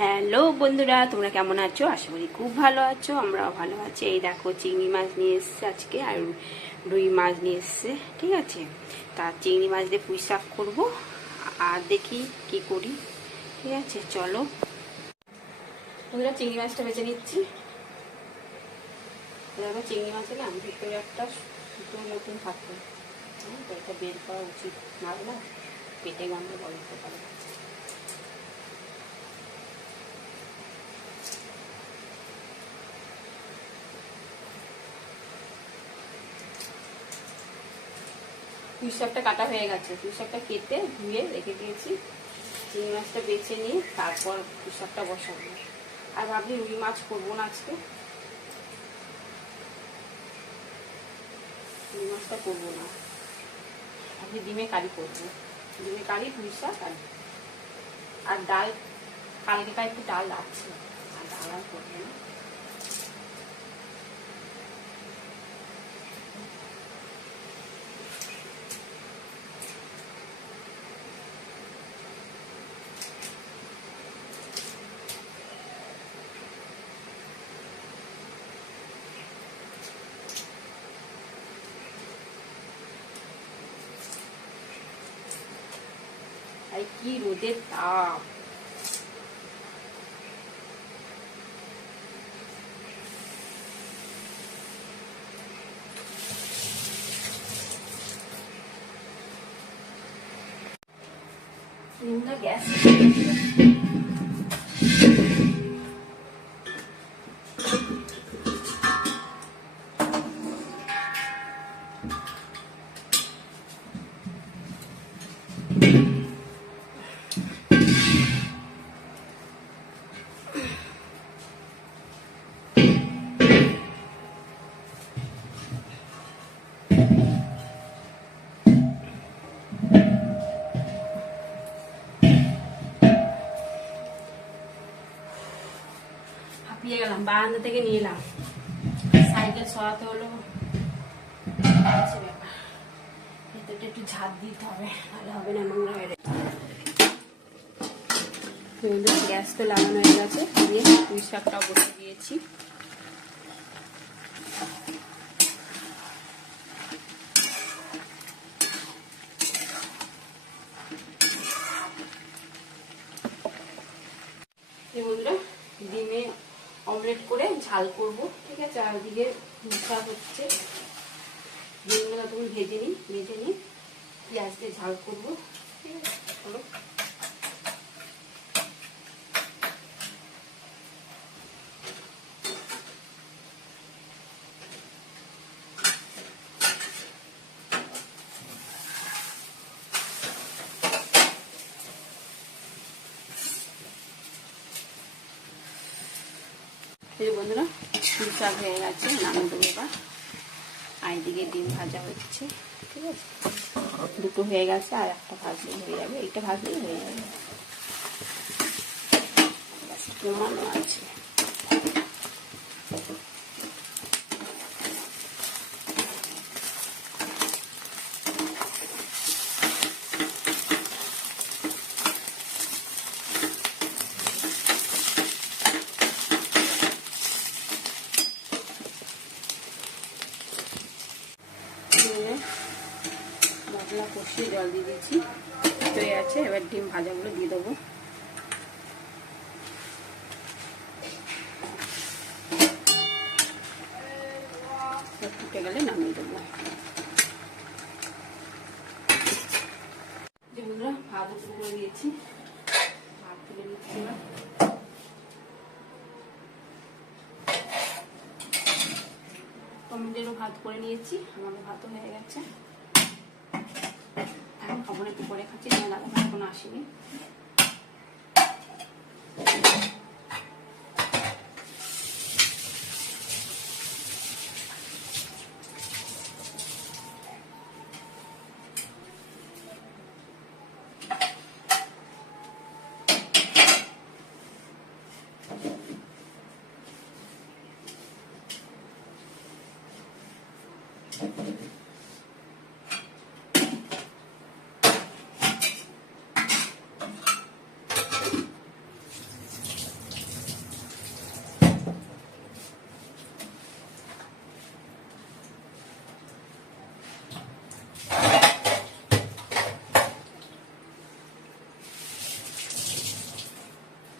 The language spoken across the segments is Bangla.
হ্যালো বন্ধুরা, তোমরা কেমন আছো? আশা করি খুব ভালো আছো। আমরাও ভালো আছি। এই দেখো চিংড়ি মাছ নিয়ে এসছে আজকে, আর রুই মাছ নিয়ে এসছে। ঠিক আছে, তা চিংড়ি মাছ দিয়ে পুঁই শাক করবো, আর দেখি কি করি। ঠিক আছে, চলো বন্ধুরা, চিংড়ি মাছটা বেছে নিচ্ছি। দেখো চিংড়ি মাছ এলাম, ভিতরে একটা সুতোর মতন থাকে, তো এটা বের করা উচিত, না পেটে গন্ধ বলতে পারে। পুঁই শাকটা কাটা হয়ে গেছে, পুঁই শাকটা কেটে ধুয়ে রেখে দিয়েছি। চিংড়ি মাছটা বেছে নিয়ে তারপর পুঁই শাকটা বসাবো। আর ভাবছি রুই মাছ করবো না আজকে, রুই মাছটা করবো না, ভাবছি ডিমে কারি করবো। ডিমে কারি, পুঁই শাক আর ডাল। কালকে একটু ডাল আছে, আর ডাল আর করবো না। আর কি রোদের তাপ! গ্যাস হাঁপিয়ে গেলাম, বারান্দা থেকে নিয়ে এলাম, সাইকেল সরাতে হলো। ভেতরটা একটু ঝাঁপ দিতে হবে, নাহলে হবে না, নোংরা হয়ে যাবে। গ্যাস তো লাগানো হয়ে গেছে, দিয়ে পুঁই শাকটাও বসে দিয়েছি। বন্ধুরা, ডিমে অমলেট করে ঝাল করব। ঠিক আছে, আর ওদিকে পুঁই শাক হচ্ছে, ডিমগুলো তখন ভেজে নিই পেঁয়াজ দিয়ে ঝাল করবো। ঠিক আছে, চলো। বন্ধুরা, পুঁই শাক হয়ে গেছে, নামিয়ে দেবো এবার। আর এদিকে ডিম ভাজা হচ্ছে। ঠিক আছে, দুটো হয়ে গেছে, আর একটা ভাজলেই হয়ে যাবে, এইটা ভাজলেই হয়ে যাবে। কমানো আছে। মশলা কষিয়ে জল দিয়ে দিয়েছি, হয়ে আছে। এবার ডিম ভাজাগুলো দিয়ে দেবো। ফুটে গেলে নামিয়ে দেবো। বন্ধুরা, ভাত করে দিয়েছি, ভাত তুলে নিচ্ছি এবার। টমেটোরও ভাত করে নিয়েছি, আমাদের ভাতও হয়ে গেছে। এখন খবর একটু করে খাচ্ছি, না দাদা ভাই এখনো আসেনি।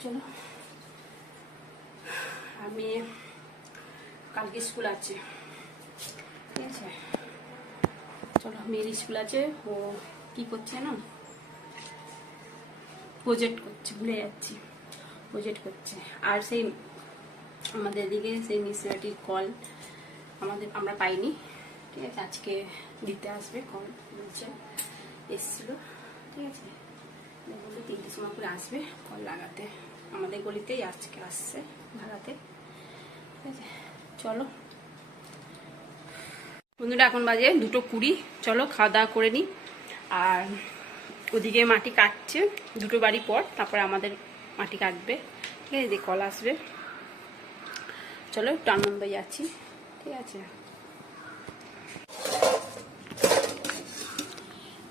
চলো, আমি কালকে স্কুল আছে, ঠিক আছে। চলো, মেয়ের স্কুল আছে। ও কি করছে না, প্রজেক্ট করছে, ভুলে যাচ্ছি, প্রজেক্ট করছে। আর সেই আমাদের এদিকে সেই মিউনিসিপ্যালিটির কল আমরা পাইনি, ঠিক আছে। আজকে দিতে আসবে, কল বলছে, এসছিল, ঠিক আছে। বললো 3টের সময় করে আসবে কল লাগাতে, আমাদের গলিতেই আজকে আসছে ভাড়াতে, ঠিক আছে। চলো বন্ধুরা, এখন বাজে 2:20। চলো খাওয়া দাওয়া করে নিই। আর ওদিকে মাটি কাটছে, 2 বাড়ি পর, তারপরে আমাদের মাটি কাটবে, ঠিক আছে, দিয়ে কল আসবে। চলো একটু আনন্দে যাচ্ছি, ঠিক আছে।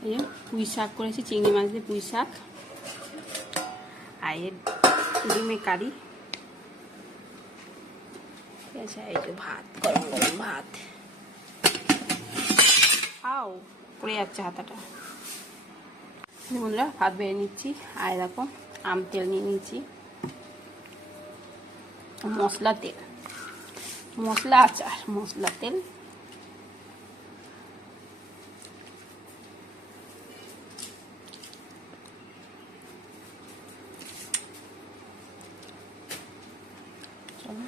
এই পুঁই শাক করেছি, চিংড়ি মাছ দিয়ে পুঁই শাক, আর ডিমে কারি, ঠিক আছে। এই তো ভাত, গরম গরম ভাত। আও পড়ে যাচ্ছে হাতাটা। বন্ধুরা, ভাত বেড়ে নিচ্ছি। আর দেখো আম তেল নিয়ে নিচ্ছি, মশলা তেল, মশলা আচার, মশলা তেল। চলো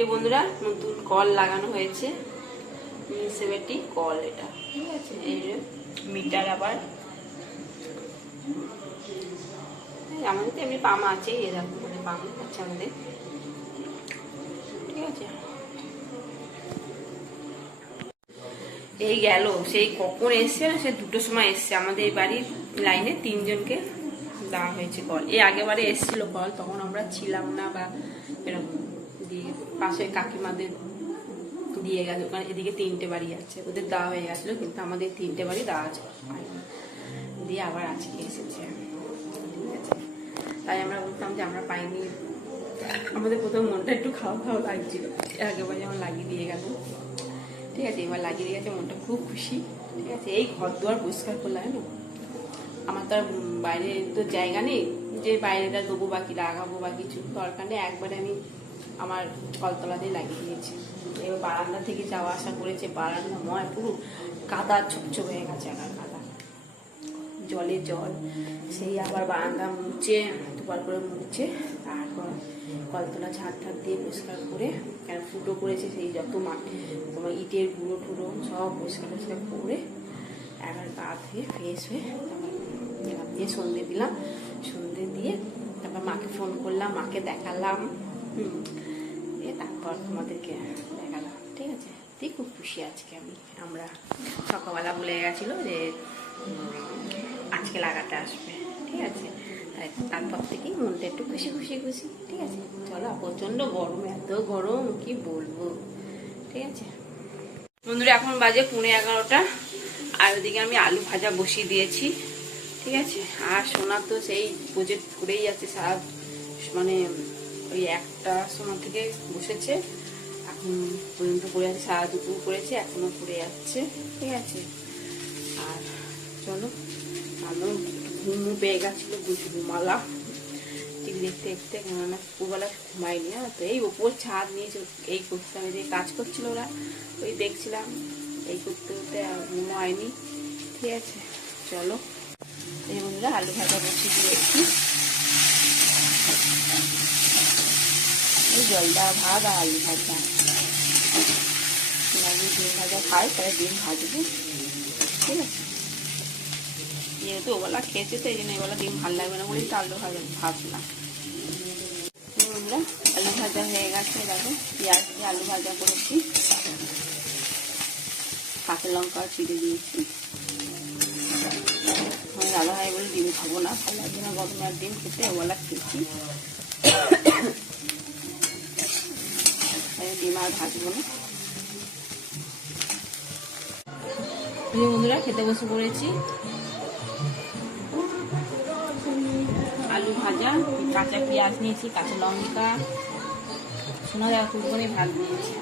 এই বন্ধুরা, নতুন কল লাগানো হয়েছে, মিউনিসিপ্যালিটি কল এটা, ঠিক আছে। এই যে মিটার, আবার আমাদের তো এমনি পাম্প আছে, এরকম মানে পাম্প আছে আমাদের, ঠিক আছে। এই গেল, সেই কখন এসছে না, সে 2টোর সময় এসছে। আমাদের এই বাড়ির লাইনে 3জনকে দেওয়া হয়েছে কল। এই আগেবারে এসছিল কল, তখন আমরা ছিলাম না, বা এরকম দিয়ে পাশে কাকিমাদের দিয়ে গেছে। ওখানে এদিকে 3টে বাড়ি আছে, ওদের দেওয়া হয়ে গেছিলো, কিন্তু আমাদের 3টে বাড়ি দেওয়া আছে দিয়ে আবার আজকে এসেছে, ঠিক আছে। তাই আমরা বলতাম যে আমরা পাইনি, আমাদের প্রথম মনটা একটু খাওয়া খাওয়া লাগছিল। আগেবার যেমন লাগিয়ে দিয়ে গেল, ঠিক আছে, এবার লাগিয়ে দিয়ে গেছে, মনটা খুব খুশি, ঠিক আছে। এই ঘর দুয়ার পরিষ্কার করলাম না, আমার তো আর বাইরে তো জায়গা নেই যে বাইরেটা দেবো বা কি লাগাবো বা কিছু, দরকার নেই। একবারে আমি আমার কলতলাতেই লাগিয়ে দিয়েছি। এবার বারান্দা থেকে যাওয়া আসা করেছে, বারান্দা ময় পুরো কাদা ছোপছোপ হয়ে গেছে, আবার কাদা, জলে জল। সেই আবার বারান্দা মুছে, দুবার করে মুছে, তারপর কলতলা ঝাড় ঠাড় দিয়ে পরিষ্কার করে, কেন ফুটো করেছে সেই যত মাটি, তোমার ইটের গুঁড়ো টুড়ো সব পরিষ্কার পরিষ্কার করে এবার গা ধুয়ে ফ্রেশ হয়ে তারপর দিয়ে সন্ধে দিলাম। সন্ধে দিয়ে তারপর মাকে ফোন করলাম, মাকে দেখালাম, তারপর তোমাদেরকে দেখালাম, ঠিক আছে। তুই খুব খুশি আজকে আমরা সকালবেলা বলে গেছিলো যে আজকে লাগাতে আসবে, ঠিক আছে। তারপর থেকেই মনটা একটু খুশি খুশি খুশি, ঠিক আছে। চলো, প্রচন্ড গরম, এত গরম কি বলবো, ঠিক আছে। বন্ধুরা, এখন বাজে 11:15, আর ওদিকে আমি আলু ভাজা বসিয়ে দিয়েছি, ঠিক আছে। আর সোনা তো সেই প্রজেক্ট করেই যাচ্ছে সারা, মানে ওই 1টার সময় থেকে বসেছে, এখন পর্যন্ত করে যাচ্ছে, সারা দুপুর করেছে, এখনো করে যাচ্ছে, ঠিক আছে। আর চলো, আমিও ঘুমও পেয়ে গেছিলো, ঘুমালা টিভি দেখতে দেখতে, কেননা দুপুরবেলা ঘুমাইনি। তো এই ওপর ছাদ নিয়ে এই করছিলাম, যে কাজ করছিল ওরা, ওই দেখছিলাম, এই করতে করতে ঘুমো হয়নি, ঠিক আছে। চলো, এই বন্ধুরা, আলু ভাজা বসিয়ে দিয়েছি, এই জল দেওয়া ভাত আর আলু ভাজা। আমি ডিম ভাজা খাই, তাহলে ডিম ভাজবো, ঠিক আছে। যেহেতু ওবেলা খেয়েছে, তো এই জন্য এবেলা ডিম ভালো লাগবে না বলেই তো আলু ভাজলাম। বন্ধুরা, আলু ভাজা হয়ে গেছে, দেখো পেঁয়াজ দিয়ে আলু ভাজা করেছি, কাঁচা লঙ্কা ছিঁড়ে দিয়েছি। দাদা ভাই বলে ডিম খাবো না, ভালো লাগবে না গরমে আর ডিম খেতে, ওবেলা খেয়েছি, ডিম আর ভাজবো না। বন্ধুরা, খেতে বসে পড়েছি, আলু ভাজা, কাঁচা পেঁয়াজ নিয়েছি, কাঁচা লঙ্কা, শোনা যাওয়া কুকুরে ভাত দিয়েছে।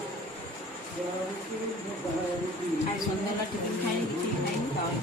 আর সন্ধ্যাবেলা টিফিন খাইনি, কিছুই খাইনি, তাহলে